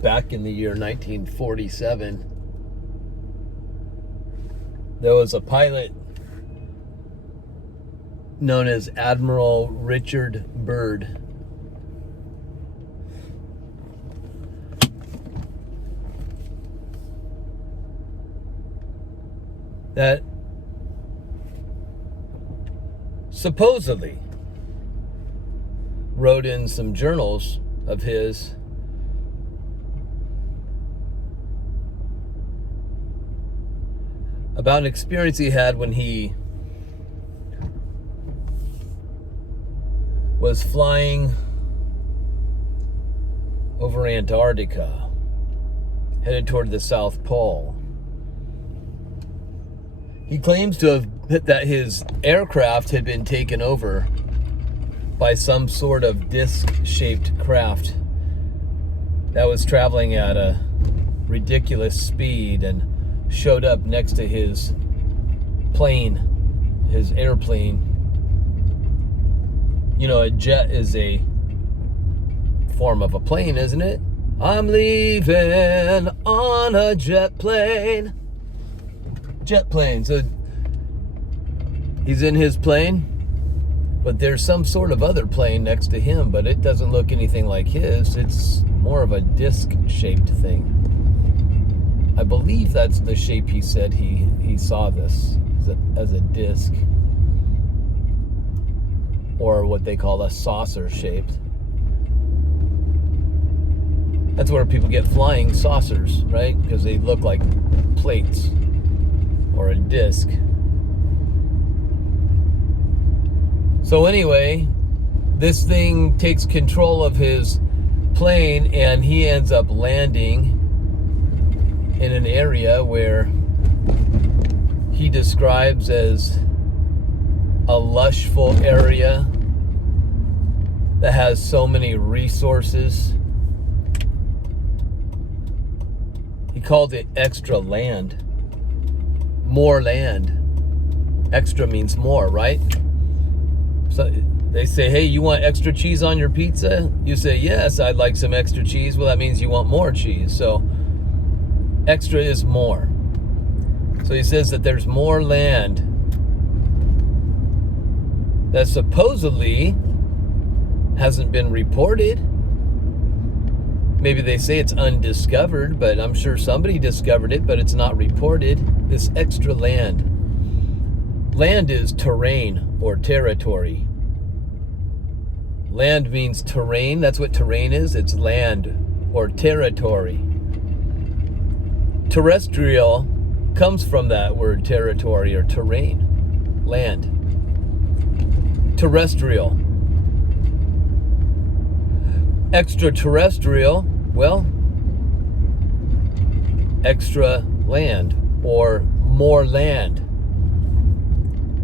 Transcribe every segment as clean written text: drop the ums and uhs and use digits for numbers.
back in the year 1947, there was a pilot known as Admiral Richard Byrd. That supposedly wrote in some journals of his about an experience he had when he was flying over Antarctica, headed toward the South Pole. He claims to have that his aircraft had been taken over by some sort of disc-shaped craft that was traveling at a ridiculous speed and showed up next to his plane, his airplane. You know, a jet is a form of a plane, isn't it? I'm leaving on a jet plane. Jet plane. So he's in his plane, but there's some sort of other plane next to him, but it doesn't look anything like his. It's more of a disc-shaped thing. I believe that's the shape he said he saw this as a disc, or what they call a saucer shaped. That's where people get flying saucers, right? Because they look like plates or a disc. So anyway, this thing takes control of his plane and he ends up landing in an area where he describes as a lushful area that has so many resources. He called it extra land. More land. Extra means more, right? So they say, hey, you want extra cheese on your pizza? You say, yes, I'd like some extra cheese. Well, that means you want more cheese. So extra is more. So he says that there's more land that supposedly hasn't been reported. Maybe they say it's undiscovered, but I'm sure somebody discovered it, but it's not reported. This extra land. Land is terrain or territory. Land means terrain. That's what terrain is. It's land or territory. Terrestrial comes from that word territory or terrain. Land. Terrestrial. Extraterrestrial, well, extra land or more land.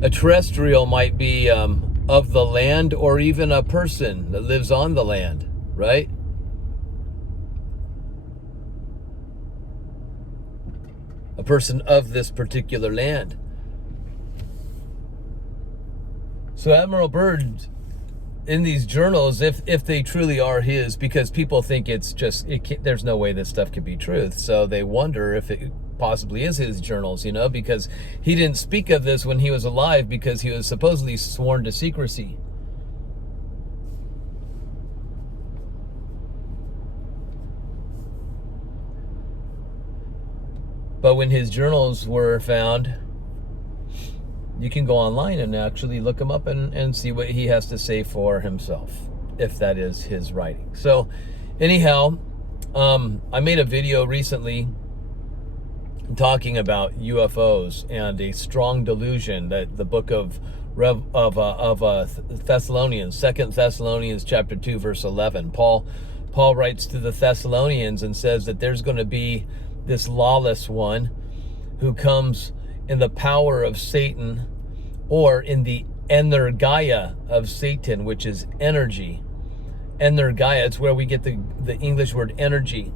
A terrestrial might be of the land or even a person that lives on the land, right? A person of this particular land. So Admiral Byrd, in these journals, if they truly are his, because people think it's just, there's no way this stuff could be truth. So they wonder if it possibly is his journals, you know, because he didn't speak of this when he was alive because he was supposedly sworn to secrecy. But when his journals were found, you can go online and actually look him up and see what he has to say for himself, if that is his writing. So anyhow, I made a video recently talking about UFOs and a strong delusion, that the book of Thessalonians, 2 Thessalonians chapter 2, verse 11. Paul writes to the Thessalonians and says that there's going to be this lawless one who comes in the power of Satan, or in the energia of Satan, which is energy. Energia, it's where we get the English word energy.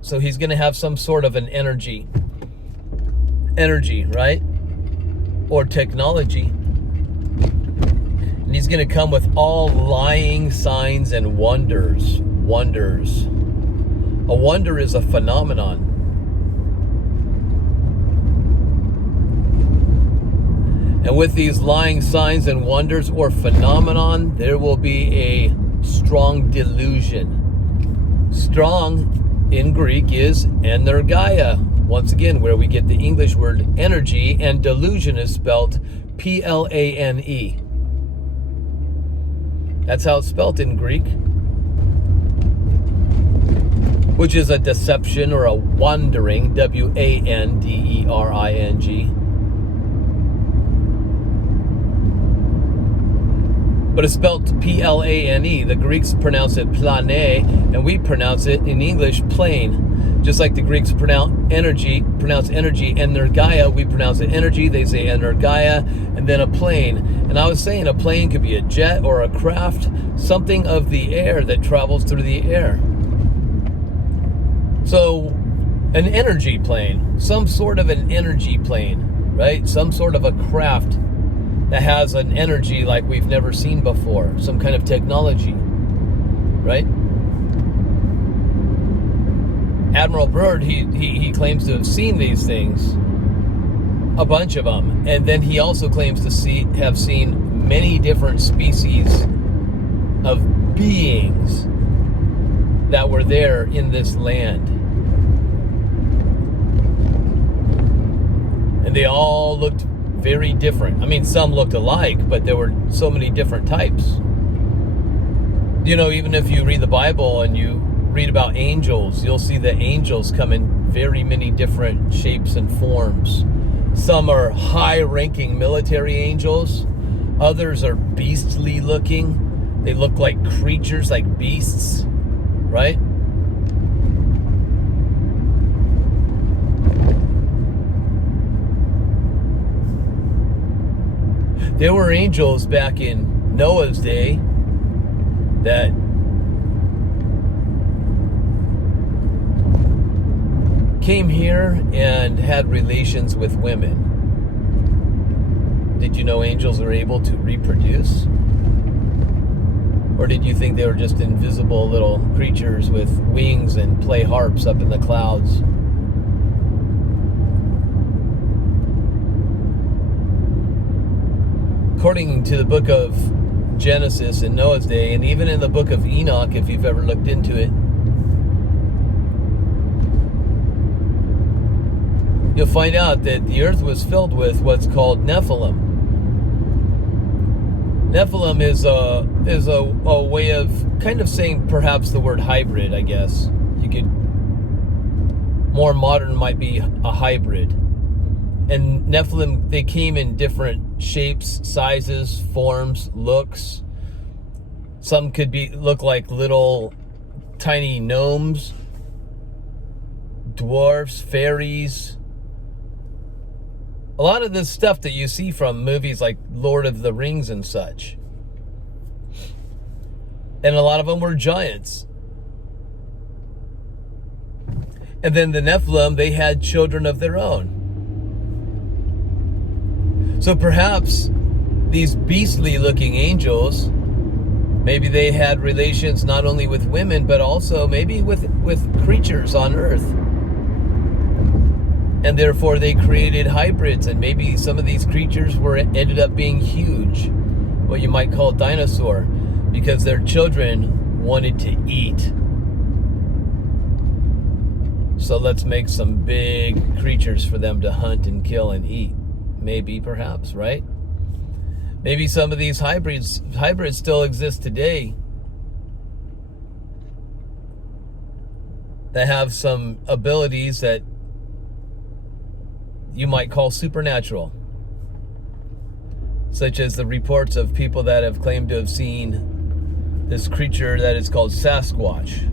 So he's going to have some sort of an energy, right? Or technology. And he's going to come with all lying signs and wonders. A wonder is a phenomenon. And with these lying signs and wonders or phenomenon, there will be a strong delusion. Strong in Greek is energeia. Once again, where we get the English word energy, and delusion is spelt Plane. That's how it's spelt in Greek, which is a deception or a wandering, Wandering. But it's spelled Plane. The Greeks pronounce it plane, and we pronounce it in English plane. Just like the Greeks pronounce energy energeia, we pronounce it energy, they say energeia, and then a plane. And I was saying a plane could be a jet or a craft, something of the air that travels through the air. So an energy plane, some sort of an energy plane, right? Some sort of a craft that has an energy like we've never seen before, some kind of technology, right? Admiral Byrd, he claims to have seen these things, a bunch of them, and then he also claims to have seen many different species of beings that were there in this land. And they all looked very different. I mean, some looked alike, but there were so many different types. You know, even if you read the Bible and you read about angels, you'll see that angels come in very many different shapes and forms. Some are high-ranking military angels. Others are beastly looking. They look like creatures, like beasts, right? There were angels back in Noah's day that came here and had relations with women. Did you know angels are able to reproduce? Or did you think they were just invisible little creatures with wings and play harps up in the clouds? According to the book of Genesis in Noah's day, and even in the book of Enoch, if you've ever looked into it, you'll find out that the earth was filled with what's called Nephilim. Nephilim is a way of kind of saying perhaps the word hybrid, I guess. You could, more modern might be a hybrid. And Nephilim, they came in different shapes, sizes, forms, looks. Some could look like little tiny gnomes, dwarfs, fairies. A lot of this stuff that you see from movies like Lord of the Rings and such. And a lot of them were giants. And then the Nephilim, they had children of their own. So perhaps these beastly looking angels, maybe they had relations not only with women, but also maybe with creatures on earth. And therefore they created hybrids, and maybe some of these creatures ended up being huge, what you might call dinosaur, because their children wanted to eat. So let's make some big creatures for them to hunt and kill and eat. Maybe, perhaps, right? Maybe some of these hybrids still exist today that have some abilities that you might call supernatural, such as the reports of people that have claimed to have seen this creature that is called Sasquatch.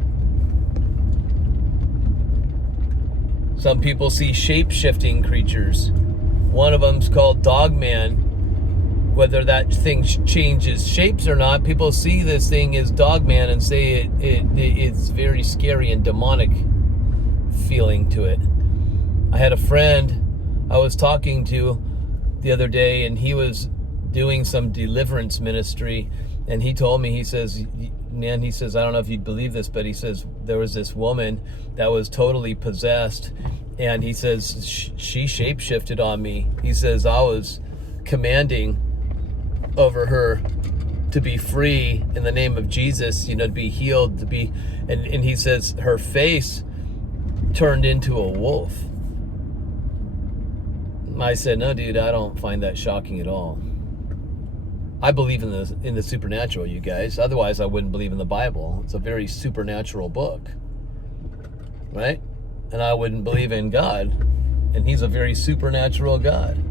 Some people see shape-shifting creatures. One of them's called Dogman. Whether that thing changes shapes or not, people see this thing as Dogman and say it's very scary and demonic feeling to it. I had a friend I was talking to the other day, and he was doing some deliverance ministry, and he told me, he says, man, he says, I don't know if you believe this, but he says there was this woman that was totally possessed, and he says she shape-shifted on me. He says I was commanding over her to be free in the name of Jesus, to be healed, and he says her face turned into a wolf. I said, no, dude, I don't find that shocking at all. I believe in the supernatural, you guys. Otherwise, I wouldn't believe in the Bible. It's a very supernatural book, right? And I wouldn't believe in God, and he's a very supernatural God.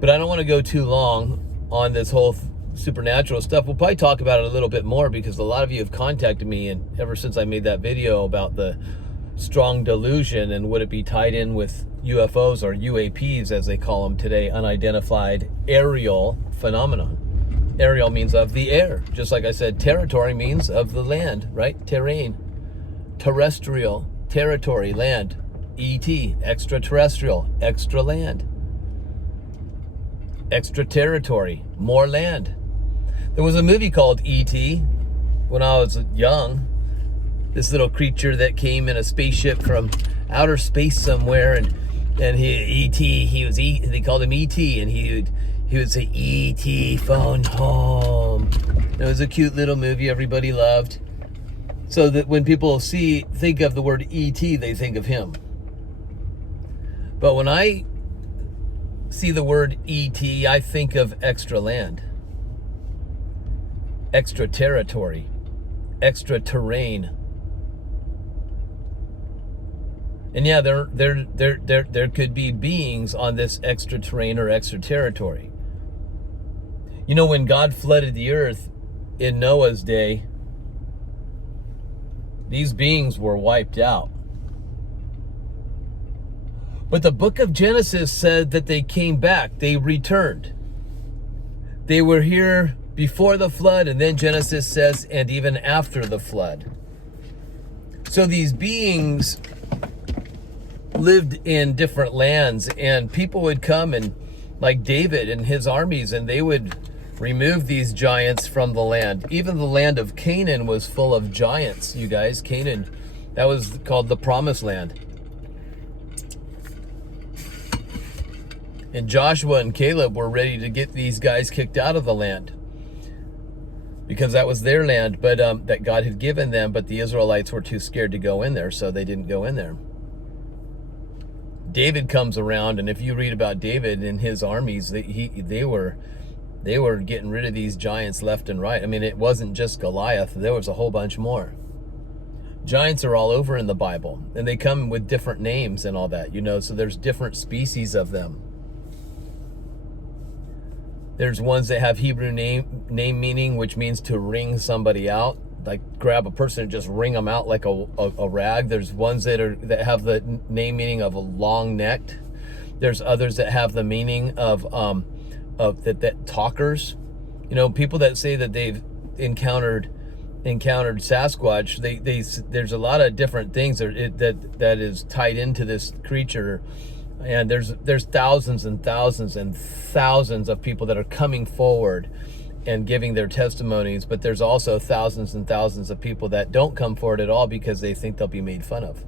But I don't want to go too long on this whole supernatural stuff. We'll probably talk about it a little bit more, because a lot of you have contacted me, and ever since I made that video about the strong delusion and would it be tied in with UFOs, or UAPs as they call them today, unidentified aerial phenomenon. Aerial means of the air, just like I said. Territory means of the land, right? Terrain, terrestrial, territory, land. ET, extraterrestrial, extra land. Extra territory, more land. There was a movie called E.T. when I was young. This little creature that came in a spaceship from outer space somewhere, and they called him E.T. and he would say, E.T. phone home. It was a cute little movie everybody loved. So that when people think of the word E.T., they think of him. But when I see the word ET, I think of extra land, extra territory, extra terrain. And yeah, there could be beings on this extra terrain or extra territory. When God flooded the earth in Noah's day, these beings were wiped out. But the book of Genesis said that they came back. They returned. They were here before the flood, and then Genesis says, and even after the flood. So these beings lived in different lands, and people would come, and like David and his armies, and they would remove these giants from the land. Even the land of Canaan was full of giants, you guys. Canaan, that was called the promised land. And Joshua and Caleb were ready to get these guys kicked out of the land, because that was their land, but that God had given them, but the Israelites were too scared to go in there, so they didn't go in there. David comes around, and if you read about David and his armies, they were getting rid of these giants left and right. I mean, it wasn't just Goliath. There was a whole bunch more. Giants are all over in the Bible, and they come with different names and all that, so there's different species of them. There's ones that have Hebrew name meaning, which means to wring somebody out, like grab a person and just wring them out like a rag. There's ones that have the name meaning of a long necked. There's others that have the meaning of that talkers. People that say that they've encountered Sasquatch. There's a lot of different things that is tied into this creature. And there's thousands and thousands and thousands of people that are coming forward and giving their testimonies, but there's also thousands and thousands of people that don't come forward at all because they think they'll be made fun of,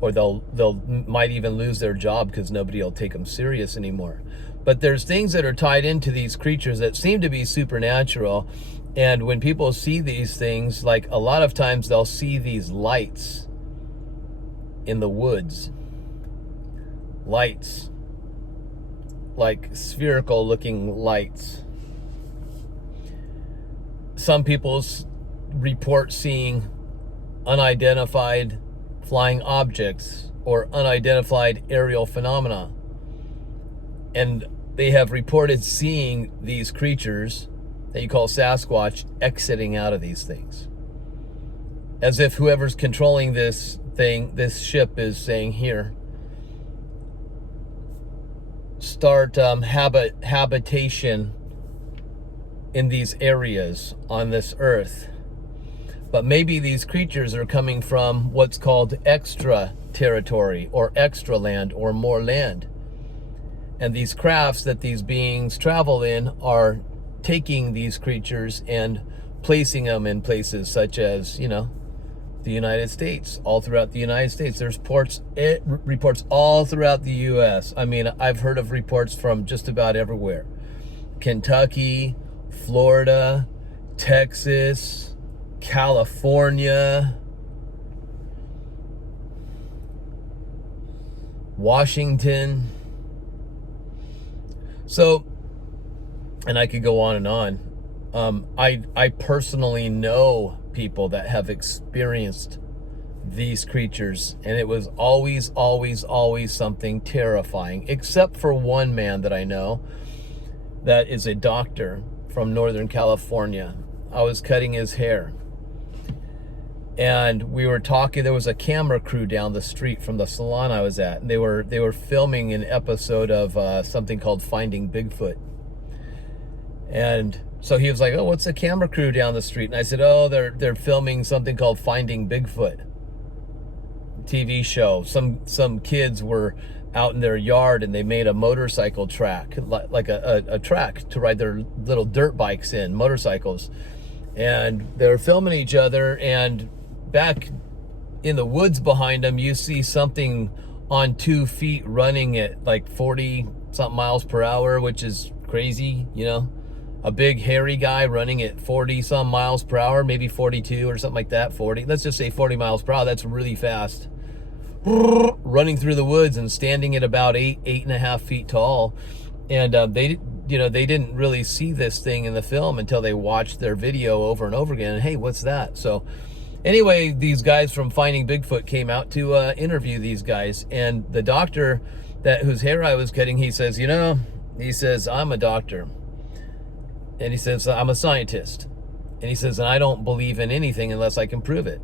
or they'll might even lose their job because nobody will take them serious anymore. But there's things that are tied into these creatures that seem to be supernatural, and when people see these things, like a lot of times they'll see these lights in the woods. Lights, like spherical looking lights. Some people report seeing unidentified flying objects or unidentified aerial phenomena, and they have reported seeing these creatures that you call Sasquatch exiting out of these things, as if whoever's controlling this ship is saying, here, start habitation in these areas on this earth. But maybe these creatures are coming from what's called extra territory or extra land or more land. And these crafts that these beings travel in are taking these creatures and placing them in places such as, the United States, all throughout the United States. There's reports all throughout the U.S. I mean, I've heard of reports from just about everywhere. Kentucky, Florida, Texas, California, Washington. So, and I could go on and on. I personally know people that have experienced these creatures, and it was always something terrifying, except for one man that I know that is a doctor from Northern California. I was cutting his hair, and we were talking. There was a camera crew down the street from the salon I was at, and they were filming an episode of something called Finding Bigfoot. And so he was like, "Oh, what's the camera crew down the street?" And I said, "Oh, they're filming something called Finding Bigfoot TV show. Some kids were out in their yard and they made a motorcycle track, like a track to ride their little dirt bikes in, motorcycles. And they're filming each other, and back in the woods behind them, you see something on 2 feet running at like 40 something miles per hour, which is crazy, a big hairy guy running at 40 some miles per hour, maybe 42 or something like that. 40, let's just say 40 miles per hour. That's really fast. Running through the woods and standing at about 8.5 feet tall. And they didn't really see this thing in the film until they watched their video over and over again. And hey, what's that? So anyway, these guys from Finding Bigfoot came out to interview these guys. And the doctor whose hair I was cutting, he says, I'm a doctor. And he says, I'm a scientist. And he says, and I don't believe in anything unless I can prove it.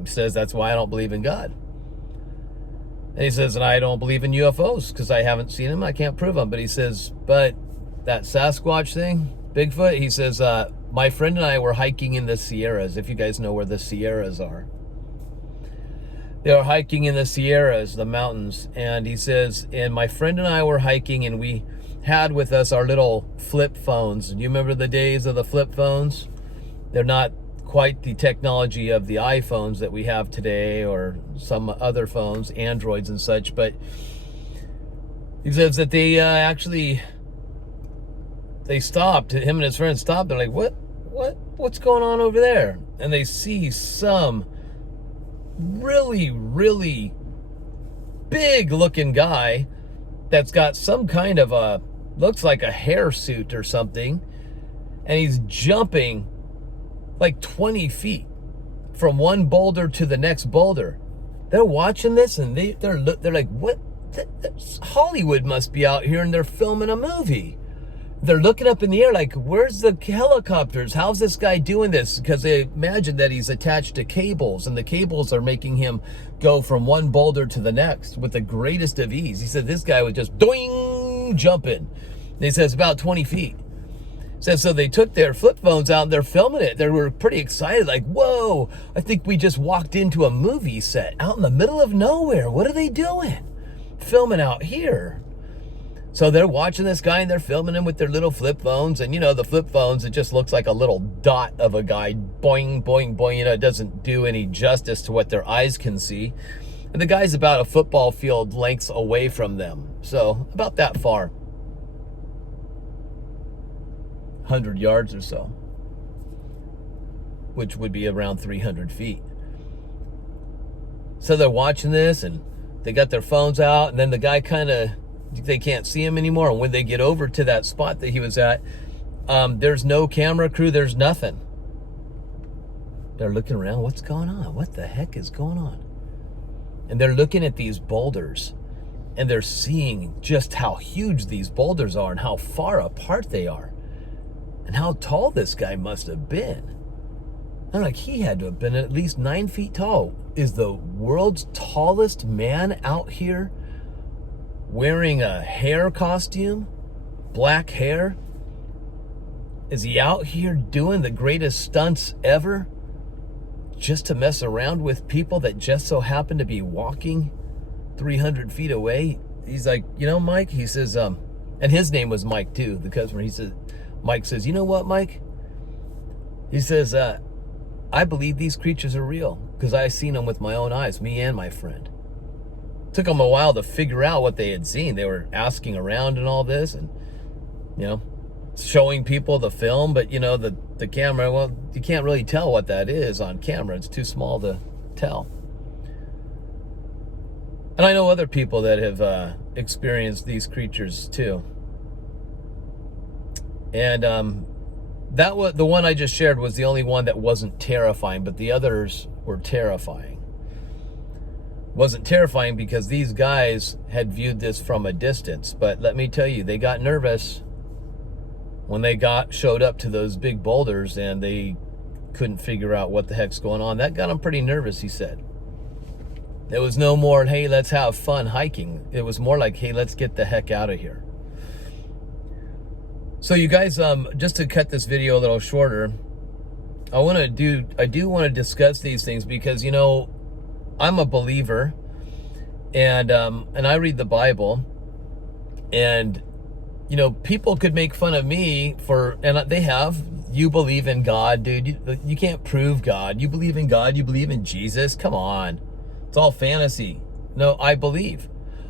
He says, that's why I don't believe in God. And he says, and I don't believe in UFOs because I haven't seen them. I can't prove them. But he says, but that Sasquatch thing, Bigfoot, he says, my friend and I were hiking in the Sierras, if you guys know where the Sierras are. They were hiking in the Sierras, the mountains. And he says, and my friend and I were hiking, and we had with us our little flip phones. Do you remember the days of the flip phones? They're not quite the technology of the iPhones that we have today, or some other phones, Androids and such, but he says that they stopped. Him and his friends stopped. They're like, what's going on over there? And they see some really big looking guy that's got some kind of looks like a hair suit or something, and he's jumping like 20 feet from one boulder to the next boulder. They're watching this, and they're like, what? Hollywood must be out here, and they're filming a movie. They're looking up in the air like, where's the helicopters? How's this guy doing this? Because they imagine that he's attached to cables, and the cables are making him go from one boulder to the next with the greatest of ease. He said this guy was just doing, jumping. And he says about 20 feet. Says so they took their flip phones out and they're filming it. They were pretty excited, like, whoa, I think we just walked into a movie set out in the middle of nowhere. What are they doing? Filming out here. So they're watching this guy and they're filming him with their little flip phones. And the flip phones, it just looks like a little dot of a guy, boing, boing, boing. It doesn't do any justice to what their eyes can see. And the guy's about a football field lengths away from them. So about that far. 100 yards or so, which would be around 300 feet. So they're watching this, and they got their phones out, and then the guy they can't see him anymore. And when they get over to that spot that he was at, there's no camera crew, there's nothing. They're looking around, what's going on? What the heck is going on? And they're looking at these boulders, and they're seeing just how huge these boulders are and how far apart they are. And how tall this guy must have been. I'm like, he had to have been at least 9 feet tall. Is the world's tallest man out here wearing a hair costume? Black hair? Is he out here doing the greatest stunts ever? Just to mess around with people that just so happen to be walking 300 feet away? He's like, Mike, he says, And his name was Mike too, the customer. Mike says, you know what, Mike? He says, I believe these creatures are real because I seen them with my own eyes, me and my friend. Took them a while to figure out what they had seen. They were asking around and all this, and showing people the film, but the camera, well, you can't really tell what that is on camera. It's too small to tell. And I know other people that have experienced these creatures too. And that was the one I just shared was the only one that wasn't terrifying, but the others were terrifying. Wasn't terrifying because these guys had viewed this from a distance, but let me tell you, they got nervous when they showed up to those big boulders and they couldn't figure out what the heck's going on. That got them pretty nervous, he said. It was no more, hey, let's have fun hiking. It was more like, hey, let's get the heck out of here. So you guys, just to cut this video a little shorter, I do want to discuss these things because, I'm a believer, and I read the Bible, and people could make fun of me and they have. You believe in God, dude. You can't prove God. You believe in God. You believe in Jesus. Come on, it's all fantasy. No, I believe.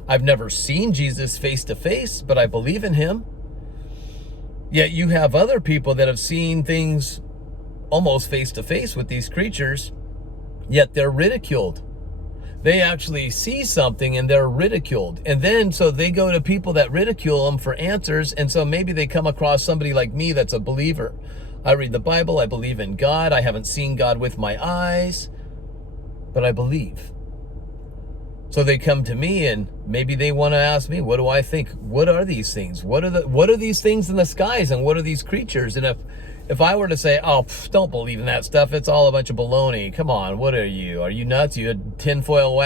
I've never seen Jesus face to face, but I believe in him. Yet you have other people that have seen things almost face to face with these creatures, yet they're ridiculed. They actually see something and they're ridiculed. And then so they go to people that ridicule them for answers. And so maybe they come across somebody like me that's a believer. I read the Bible. I believe in God. I haven't seen God with my eyes, but I believe. So they come to me and maybe they want to ask me, what do I think? What are these things? What are these things in the skies, and what are these creatures? And if I were to say, don't believe in that stuff, it's all a bunch of baloney. Come on, what are you? Are you nuts? You a tinfoil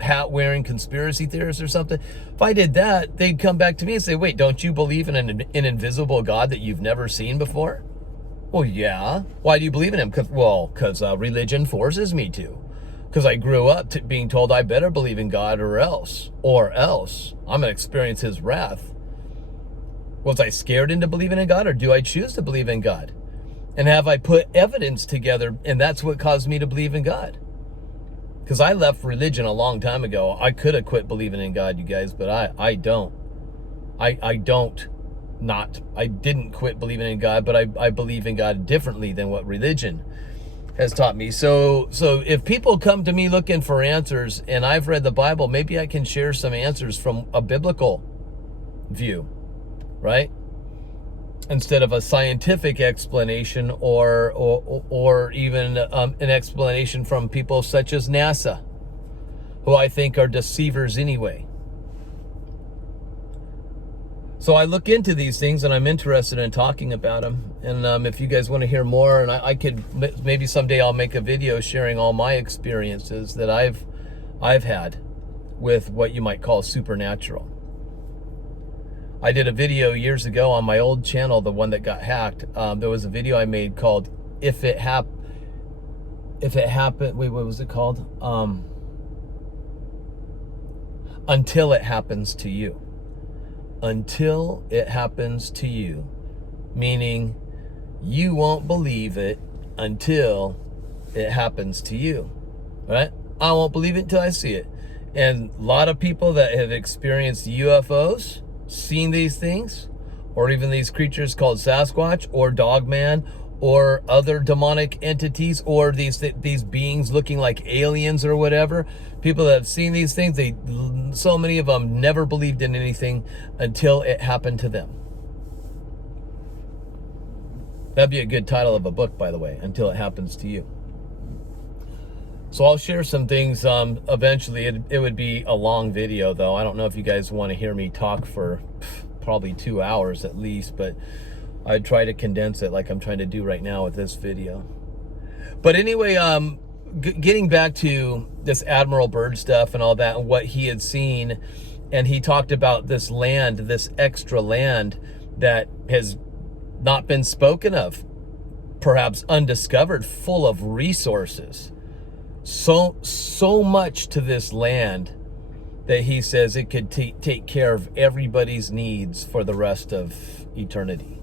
hat wearing conspiracy theorist or something? If I did that, they'd come back to me and say, wait, don't you believe in an invisible God that you've never seen before? Well, yeah. Why do you believe in him? Because religion forces me to. Because I grew up being told I better believe in God or else I'm going to experience his wrath. Was I scared into believing in God, or do I choose to believe in God? And have I put evidence together, and that's what caused me to believe in God? Because I left religion a long time ago. I could have quit believing in God, you guys, but I don't. I didn't quit believing in God, but I believe in God differently than what religion has taught me. So if people come to me looking for answers, and I've read the Bible, maybe I can share some answers from a biblical view, right? Instead of a scientific explanation or even an explanation from people such as NASA, who I think are deceivers anyway. So I look into these things and I'm interested in talking about them. And if you guys want to hear more, and I could, maybe someday I'll make a video sharing all my experiences that I've had with what you might call supernatural. I did a video years ago on my old channel, the one that got hacked. There was a video I made called If It Happened, wait, what was it called? Until It Happens to You. Until it happens to you, meaning you won't believe it until it happens to you, right? I won't believe it until I see it. And a lot of people that have experienced UFOs, seen these things, or even these creatures called Sasquatch or Dogman or other demonic entities, or these beings looking like aliens or whatever. People that have seen these things, so many of them never believed in anything until it happened to them. That'd be a good title of a book, by the way, Until It Happens to You. So I'll share some things eventually. It would be a long video, though. I don't know if you guys want to hear me talk for probably 2 hours at least, but I'd try to condense it like I'm trying to do right now with this video. But anyway, getting back to this Admiral Byrd stuff and all that, and what he had seen, and he talked about this land, this extra land that has not been spoken of, perhaps undiscovered, full of resources. So much to this land that he says it could take care of everybody's needs for the rest of eternity,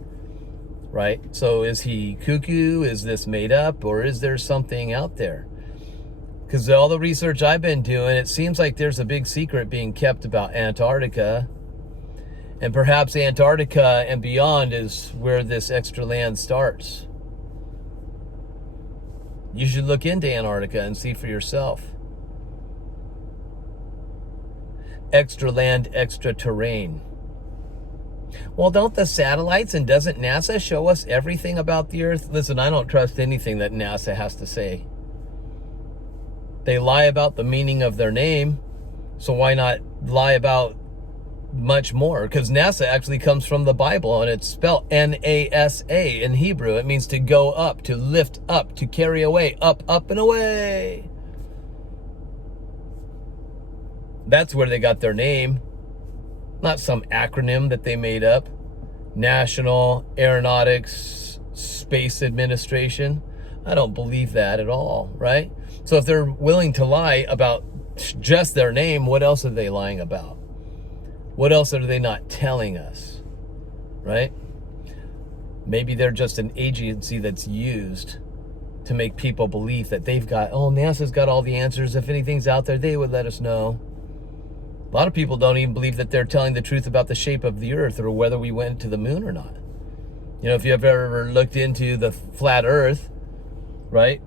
right? So is he cuckoo? Is this made up? Or is there something out there? Because all the research I've been doing, it seems like there's a big secret being kept about Antarctica. And perhaps Antarctica and beyond is where this extra land starts. You should look into Antarctica and see for yourself. Extra land, extra terrain. Well, don't the satellites and doesn't NASA show us everything about the Earth? Listen, I don't trust anything that NASA has to say. They lie about the meaning of their name, so why not lie about much more? Because NASA actually comes from the Bible, and it's spelled NASA in Hebrew. It means to go up, to lift up, to carry away, up, up, and away. That's where they got their name, not some acronym that they made up. National Aeronautics Space Administration. I don't believe that at all, right? So if they're willing to lie about just their name, what else are they lying about? What else are they not telling us, right? Maybe they're just an agency that's used to make people believe that they've got, oh, NASA's got all the answers. If anything's out there, they would let us know. A lot of people don't even believe that they're telling the truth about the shape of the Earth or whether we went to the moon or not. You know, if you've ever looked into the flat Earth, right,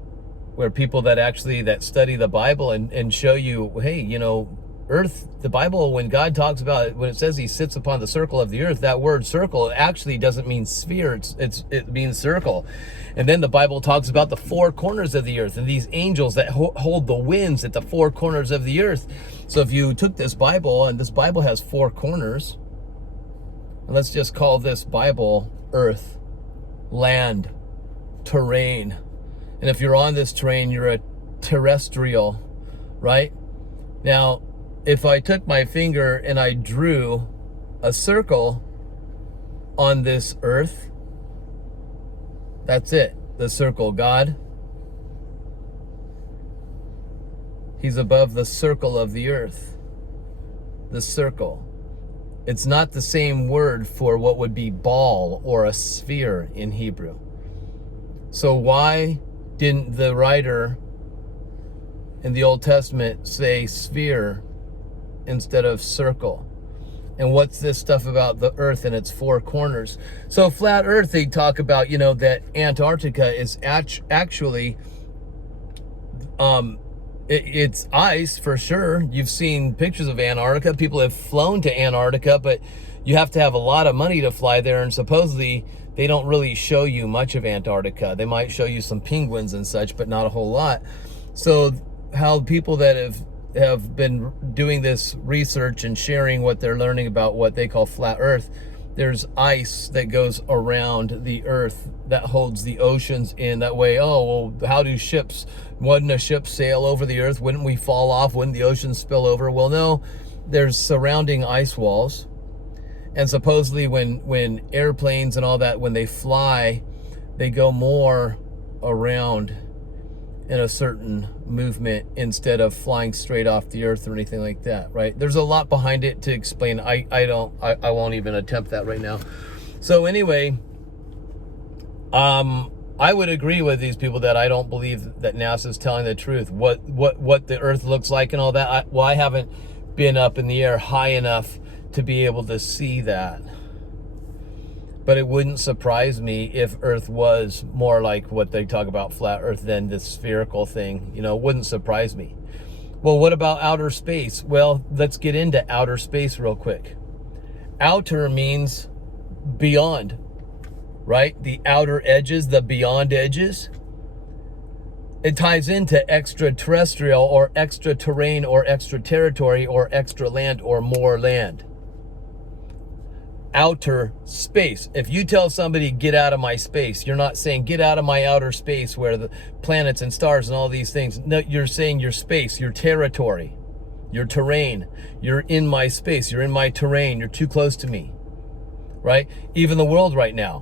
where people that study the Bible and show you, hey, you know, Earth, the Bible, when God talks about it, when it says he sits upon the circle of the earth, that word circle actually doesn't mean sphere, it means circle. And then the Bible talks about the four corners of the earth and these angels that hold the winds at the four corners of the earth. So if you took this Bible, and this Bible has four corners, and let's just call this Bible earth, land, terrain. And if you're on this terrain, you're a terrestrial, right? Now, if I took my finger and I drew a circle on this earth, that's it, the circle. God, he's above the circle of the earth, the circle. It's not the same word for what would be ball or a sphere in Hebrew. So why didn't the writer in the Old Testament say sphere instead of circle? And what's this stuff about the earth and its four corners? So flat earth, they talk about, you know, that Antarctica is actually it's ice for sure. You've seen pictures of Antarctica. People have flown to Antarctica, but you have to have a lot of money to fly there, and supposedly they don't really show you much of Antarctica. They might show you some penguins and such, but not a whole lot. So how people that have been doing this research and sharing what they're learning about what they call flat earth, there's ice that goes around the earth that holds the oceans in. That way, oh, well, how do ships, wouldn't a ship sail over the earth? Wouldn't we fall off? Wouldn't the ocean spill over? Well, no, there's surrounding ice walls. And supposedly when airplanes and all that, when they fly, they go more around in a certain movement instead of flying straight off the earth or anything like that, right? There's a lot behind it to explain. I won't even attempt that right now. So anyway, I would agree with these people that I don't believe that NASA is telling the truth. What the earth looks like and all that. I haven't been up in the air high enough to be able to see that. But it wouldn't surprise me if Earth was more like what they talk about flat Earth than this spherical thing. You know, it wouldn't surprise me. Well, what about outer space? Well, let's get into outer space real quick. Outer means beyond, right? The outer edges, the beyond edges. It ties into extraterrestrial or extra terrain or extra territory or extra land or more land. Outer space. If you tell somebody, get out of my space, you're not saying get out of my outer space where the planets and stars and all these things. No, you're saying your space, your territory, your terrain. You're in my space, you're in my terrain, you're too close to me, right? Even the world right now,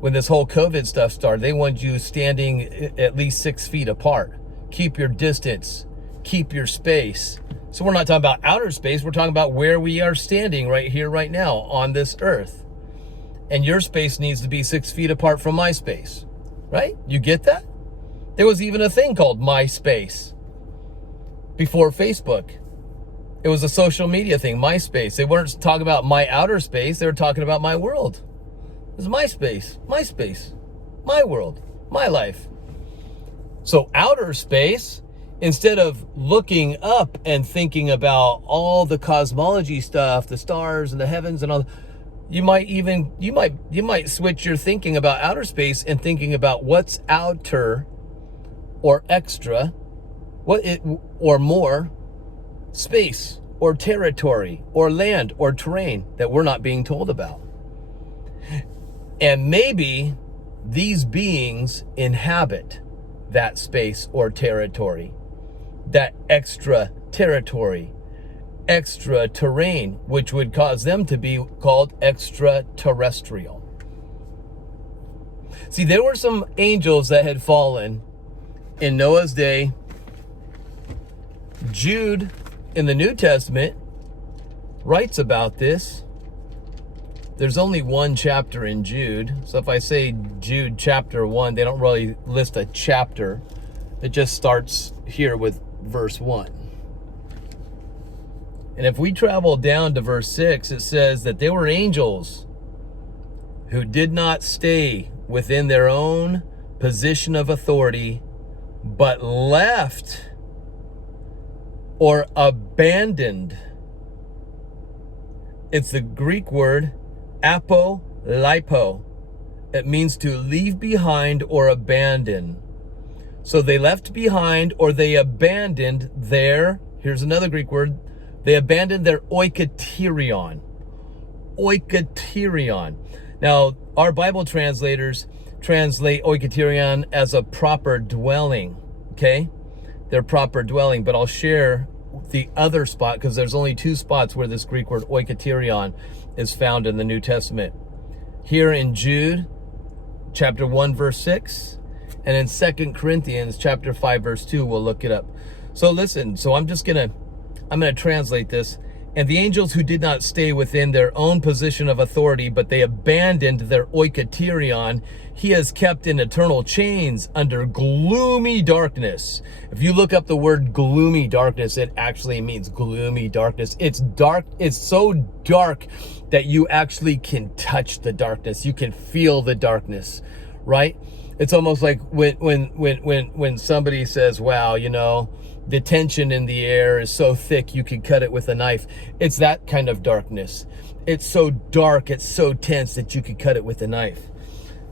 when this whole COVID stuff started, they want you standing at least 6 feet apart. Keep your distance. keep your space. So we're not talking about outer space. We're talking about where we are standing right here, right now on this earth. And your space needs to be 6 feet apart from my space, right? You get that? There was even a thing called MySpace before Facebook. It was a social media thing, MySpace. They weren't talking about my outer space. They were talking about my world. It was MySpace, my world, my life. So outer space, instead of looking up and thinking about all the cosmology stuff, the stars and the heavens and all, you might switch your thinking about outer space and thinking about what's outer or extra, or more space or territory or land or terrain that we're not being told about. And maybe these beings inhabit that space or territory, that extra territory, extra terrain, which would cause them to be called extraterrestrial. See, there were some angels that had fallen in Noah's day. Jude in the New Testament writes about this. There's only one chapter in Jude. So if I say Jude chapter 1, they don't really list a chapter. It just starts here with verse 1. And if we travel down to verse 6, it says that there were angels who did not stay within their own position of authority, but left or abandoned. It's the Greek word apolipo. It means to leave behind or abandon. So they left behind or they abandoned their, here's another Greek word, they abandoned their oikoterion. Oikoterion. Now, our Bible translators translate oikoterion as a proper dwelling, okay? Their proper dwelling, but I'll share the other spot because there's only 2 spots where this Greek word oikoterion is found in the New Testament. Here in Jude, chapter 1, verse 6, and in 2 Corinthians, chapter 5, verse 2, we'll look it up. So listen, so I'm going to translate this. And the angels who did not stay within their own position of authority, but they abandoned their oikoterion, he has kept in eternal chains under gloomy darkness. If you look up the word gloomy darkness, it actually means gloomy darkness. It's dark. It's so dark that you actually can touch the darkness. You can feel the darkness, right? It's almost like when somebody says, wow, you know, the tension in the air is so thick you could cut it with a knife. It's that kind of darkness. It's so dark, it's so tense that you could cut it with a knife.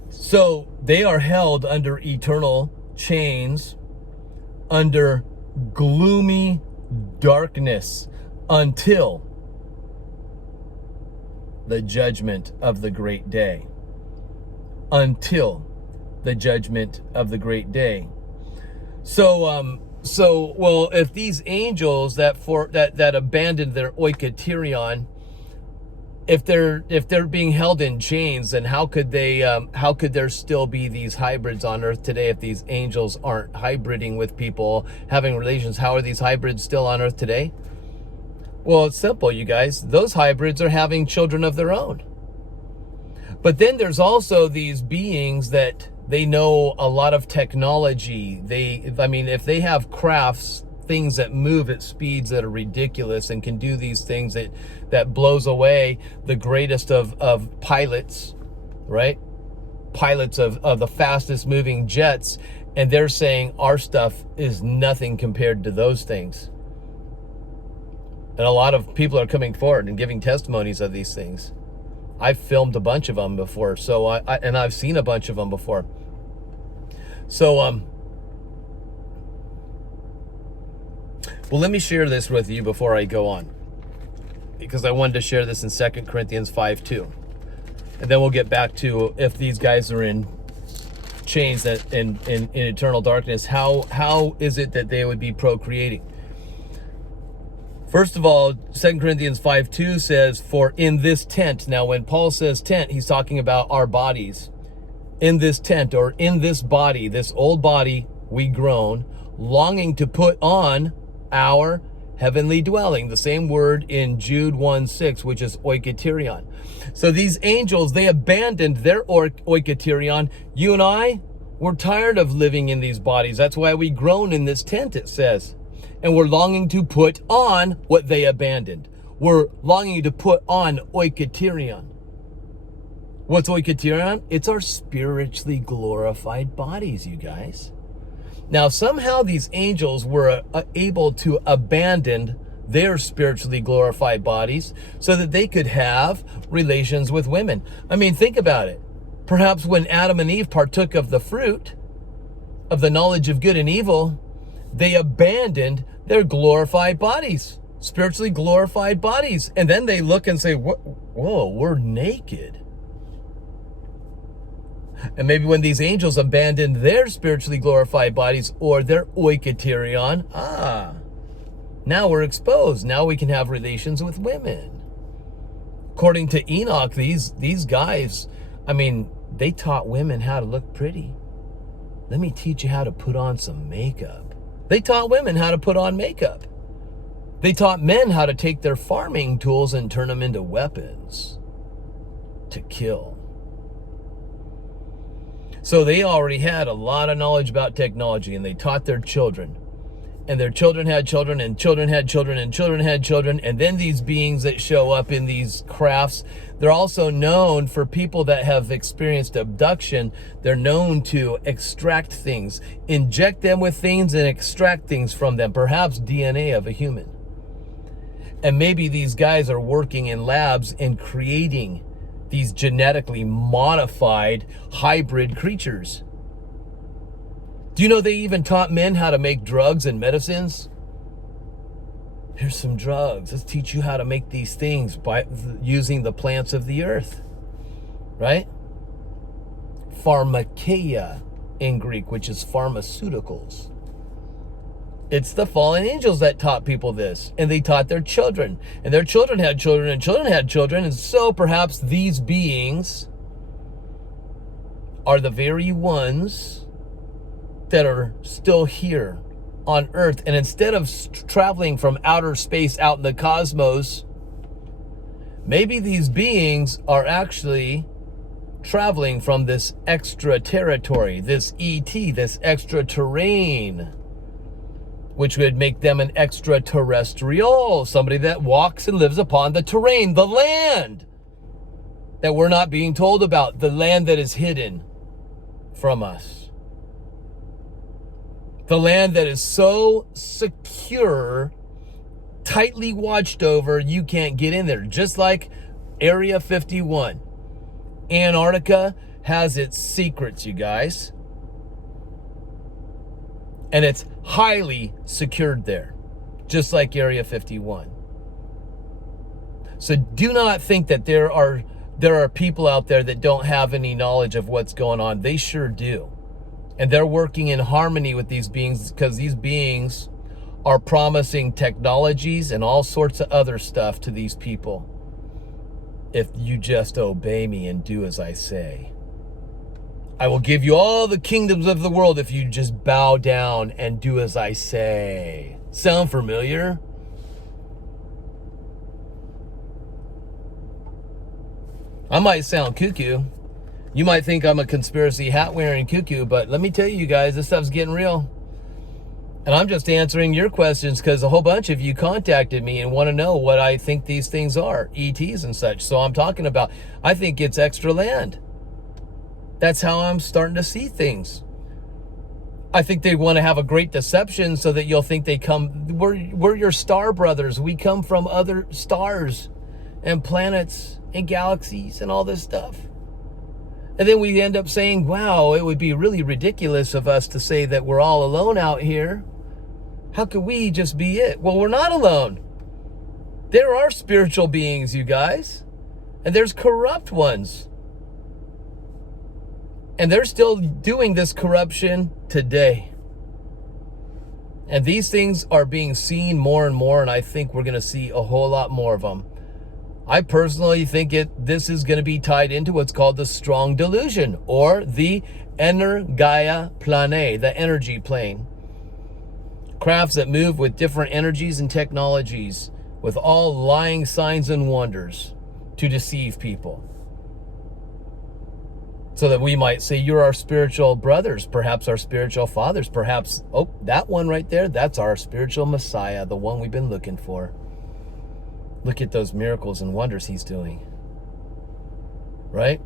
So they are held under eternal chains, under gloomy darkness until the judgment of the great day. Until the judgment of the great day. So, well, if these angels that abandoned their oikoterion, if they're being held in chains, then how could there still be these hybrids on Earth today if these angels aren't hybriding with people, having relations? How are these hybrids still on Earth today? Well, it's simple, you guys. Those hybrids are having children of their own. But then there's also these beings that they know a lot of technology. If they have crafts, things that move at speeds that are ridiculous and can do these things that blows away the greatest of pilots, right? Pilots of the fastest moving jets. And they're saying our stuff is nothing compared to those things. And a lot of people are coming forward and giving testimonies of these things. I've filmed a bunch of them before, so I've seen a bunch of them before. So, well, let me share this with you before I go on, because I wanted to share this in 2 Corinthians 5:2, and then we'll get back to if these guys are in chains that in eternal darkness, how is it that they would be procreating? First of all, 2 Corinthians 5:2 says, for in this tent. Now, when Paul says tent, he's talking about our bodies. In this tent, or in this body, this old body, we groan, longing to put on our heavenly dwelling. The same word in Jude 1:6, which is oikaterion. So these angels, they abandoned their oikaterion. You and I, we're tired of living in these bodies. That's why we groan in this tent, it says. And we're longing to put on what they abandoned. We're longing to put on oikaterion. What's oikaterion? It's our spiritually glorified bodies, you guys. Now, somehow these angels were able to abandon their spiritually glorified bodies so that they could have relations with women. I mean, think about it. Perhaps when Adam and Eve partook of the fruit of the knowledge of good and evil, they abandoned their glorified bodies, spiritually glorified bodies. And then they look and say, whoa, we're naked. And maybe when these angels abandoned their spiritually glorified bodies or their oikaterion, now we're exposed. Now we can have relations with women. According to Enoch, these guys, I mean, they taught women how to look pretty. Let me teach you how to put on some makeup. They taught women how to put on makeup. They taught men how to take their farming tools and turn them into weapons to kill. So they already had a lot of knowledge about technology, and they taught their children. And their children had children, and children had children, and children had children. And then these beings that show up in these crafts, they're also known for people that have experienced abduction. They're known to extract things, inject them with things, and extract things from them, perhaps DNA of a human. And maybe these guys are working in labs and creating these genetically modified hybrid creatures. Do you know they even taught men how to make drugs and medicines? Here's some drugs. Let's teach you how to make these things by using the plants of the earth. Right? Pharmakeia in Greek, which is pharmaceuticals. It's the fallen angels that taught people this, and they taught their children, and their children had children, and children had children, and so perhaps these beings are the very ones that are still here on Earth. And instead of traveling from outer space out in the cosmos, maybe these beings are actually traveling from this extra territory, this ET, this extra terrain, which would make them an extraterrestrial, somebody that walks and lives upon the terrain, the land that we're not being told about, the land that is hidden from us. The land that is so secure, tightly watched over, you can't get in there. Just like Area 51. Antarctica has its secrets, you guys. And it's highly secured there, just like Area 51. So do not think that there are people out there that don't have any knowledge of what's going on. They sure do. And they're working in harmony with these beings, because these beings are promising technologies and all sorts of other stuff to these people. If you just obey me and do as I say. I will give you all the kingdoms of the world if you just bow down and do as I say. Sound familiar? I might sound cuckoo. You might think I'm a conspiracy hat wearing cuckoo, but let me tell you guys, this stuff's getting real. And I'm just answering your questions because a whole bunch of you contacted me and want to know what I think these things are, ETs and such. So I'm talking about, I think it's extra land. That's how I'm starting to see things. I think they want to have a great deception so that you'll think they come, we're your star brothers. We come from other stars and planets and galaxies and all this stuff. And then we end up saying, wow, it would be really ridiculous of us to say that we're all alone out here. How could we just be it? Well, we're not alone. There are spiritual beings, you guys. And there's corrupt ones. And they're still doing this corruption today. And these things are being seen more and more, and I think we're going to see a whole lot more of them. I personally think this is going to be tied into what's called the strong delusion, or the Energia plane, the energy plane. Crafts that move with different energies and technologies, with all lying signs and wonders to deceive people. So that we might say, you're our spiritual brothers, perhaps our spiritual fathers, perhaps, oh, that one right there, that's our spiritual Messiah, the one we've been looking for. Look at those miracles and wonders he's doing. Right?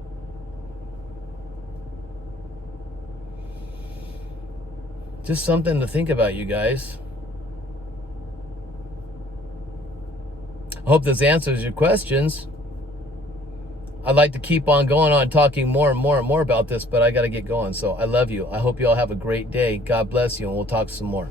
Just something to think about, you guys. I hope this answers your questions. I'd like to keep on going on talking more and more and more about this, but I got to get going. So I love you. I hope you all have a great day. God bless you, and we'll talk some more.